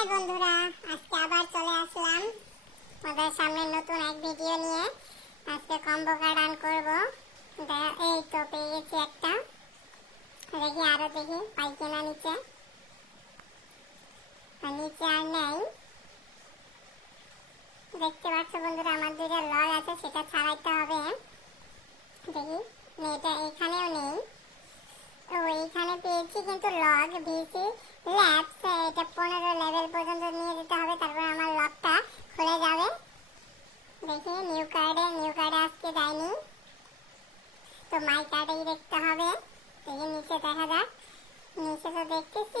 High বন্ধুরা, আজকে আবার চলে আসলাম আমাদের সামনে নতুন এক ভিডিও নিয়ে। আজকে কম্বো কার্ড রান করব। এই তো পেয়ে গেছি একটা, দেখি আরো দেখি পাই কিনা নিচে। নিচে আর নেই, দেখতে পাচ্ছ বন্ধুরা আমার দুটো লগ আছে, সেটা ছাড়াইতে হবে। দেখি এটা এখানেও নেই। ও এইখানে পেয়েছি কিন্তু লগ ভিসি ল্যাবস, এটা 15 লেভেল পর্যন্ত নিয়ে যেতে হবে, তারপর আমার লকটা খুলে যাবে। দেখি নিউ কার্ডে আজকে যায়নি, তো মাই কার্ডেই দেখতে হবে। দেখি নিচে দেখা যাক। নিচে তো দেখতেছি